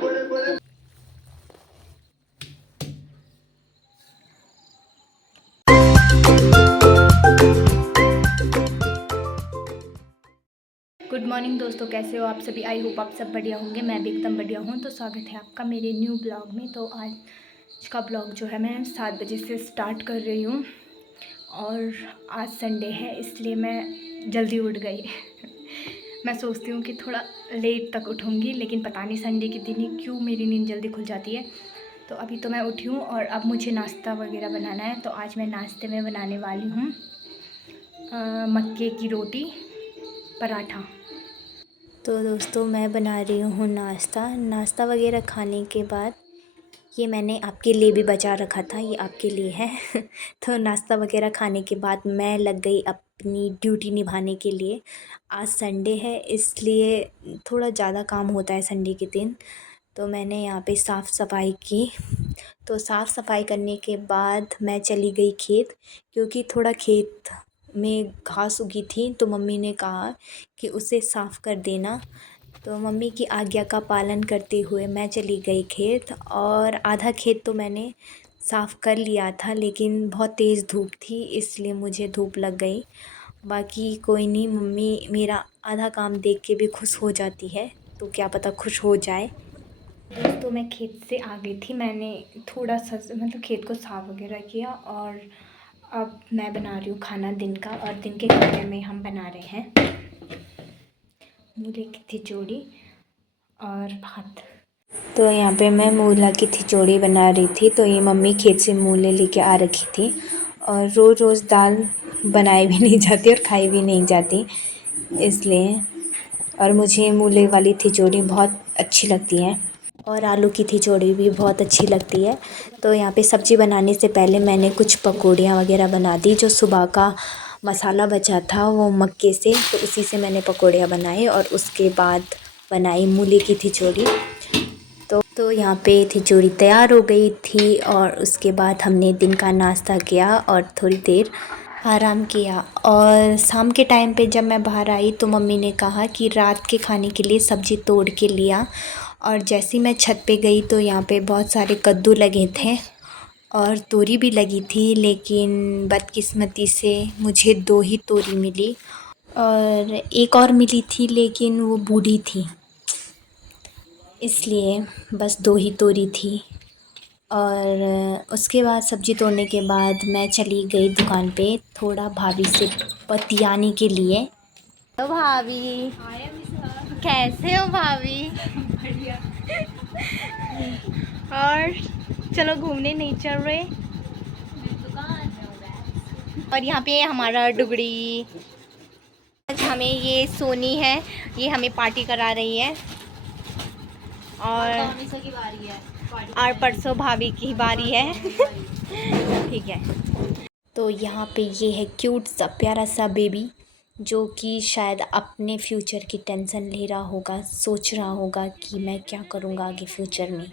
Good morning दोस्तों, कैसे हो आप सभी। आई होप आप सब बढ़िया होंगे। मैं भी एकदम बढ़िया हूँ। तो स्वागत है आपका मेरे न्यू ब्लॉग में। तो आज का ब्लॉग जो है मैं 7 बजे से स्टार्ट कर रही हूँ और आज संडे है इसलिए मैं जल्दी उठ गई। मैं सोचती हूँ कि थोड़ा लेट तक उठूँगी, लेकिन पता नहीं संडे के दिन ही क्यों मेरी नींद जल्दी खुल जाती है। तो अभी तो मैं उठी हूँ और अब मुझे नाश्ता वगैरह बनाना है। तो आज मैं नाश्ते में बनाने वाली हूँ मक्के की रोटी पराठा। तो दोस्तों मैं बना रही हूँ नाश्ता वगैरह खाने के बाद ये मैंने आपके लिए भी बचा रखा था, ये आपके लिए है। तो नाश्ता वगैरह खाने के बाद मैं लग गई अपनी ड्यूटी निभाने के लिए। आज संडे है इसलिए थोड़ा ज़्यादा काम होता है संडे के दिन। तो मैंने यहाँ पे साफ़ सफाई की। तो साफ़ सफाई करने के बाद मैं चली गई खेत, क्योंकि थोड़ा खेत में घास उगी थी तो मम्मी ने कहा कि उसे साफ़ कर देना। तो मम्मी की आज्ञा का पालन करते हुए मैं चली गई खेत और आधा खेत तो मैंने साफ़ कर लिया था, लेकिन बहुत तेज़ धूप थी इसलिए मुझे धूप लग गई। बाकी कोई नहीं, मम्मी मेरा आधा काम देख के भी खुश हो जाती है, तो क्या पता खुश हो जाए। दोस्तों मैं खेत से आ गई थी, मैंने थोड़ा सा मतलब खेत को साफ़ वगैरह किया और अब मैं बना रही हूँ खाना दिन का। और दिन के खाने में हम बना रहे हैं मूली की खिचड़ी और भात। तो यहाँ पे मैं मूला की खिचड़ी बना रही थी। तो ये मम्मी खेत से मूले लेके आ रखी थी और रोज़ रोज़ दाल बनाई भी नहीं जाती और खाई भी नहीं जाती इसलिए। और मुझे मूले वाली खिचड़ी बहुत अच्छी लगती है और आलू की खिचड़ी भी बहुत अच्छी लगती है। तो यहाँ पे सब्ज़ी बनाने से पहले मैंने कुछ पकौड़ियाँ वगैरह बना दी। जो सुबह का मसाला बचा था वो मक्के से, तो उसी से मैंने पकौड़ियाँ बनाई और उसके बाद बनाई मूली की खिचड़ी। तो यहाँ पे खिचड़ी तैयार हो गई थी और उसके बाद हमने दिन का नाश्ता किया और थोड़ी देर आराम किया। और शाम के टाइम पे जब मैं बाहर आई तो मम्मी ने कहा कि रात के खाने के लिए सब्ज़ी तोड़ के लिया। और जैसे ही मैं छत पे गई तो यहाँ पे बहुत सारे कद्दू लगे थे और तोरी भी लगी थी, लेकिन बदकिस्मती से मुझे 2 ही तोरी मिली और एक और मिली थी लेकिन वो बूढ़ी थी, इसलिए बस 2 ही तोरी थी। और उसके बाद सब्ज़ी तोड़ने के बाद मैं चली गई दुकान पे थोड़ा भाभी से बतियाने के लिए। तो भाभी कैसे हो भाभी? बढ़िया। और चलो घूमने नहीं चल रहे? और यहाँ पे हमारा डुगड़ी, हमें ये सोनी है, ये हमें पार्टी करा रही है और परसों भाभी की बारी है। ठीक है। तो यहाँ पे ये है क्यूट सा प्यारा सा बेबी, जो कि शायद अपने फ्यूचर की टेंशन ले रहा होगा, सोच रहा होगा कि मैं क्या करूँगा आगे फ्यूचर में,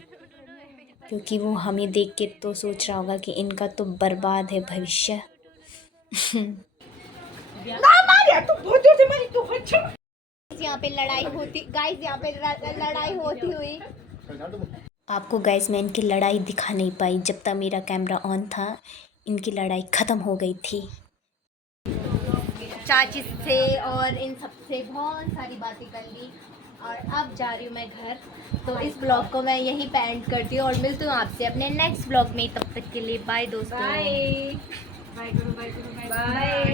क्योंकि वो हमें देख के तो सोच रहा होगा कि इनका तो बर्बाद है भविष्य। यहाँ पे लड़ाई होती गाइस, यहाँ पे लड़ाई होती हुई आपको गाइस मैं इनकी लड़ाई दिखा नहीं पाई, जब तक मेरा कैमरा ऑन था इनकी लड़ाई ख़त्म हो गई थी। चाची से और इन सब से बहुत सारी बातें कर ली और अब जा रही हूँ मैं घर। तो इस ब्लॉग को मैं यहीं पे एंड करती हूँ और मिलती हूँ आपसे अपने नेक्स्ट ब्लॉग में। तब तक के लिए बाय दोस्तों। Bye bye bye.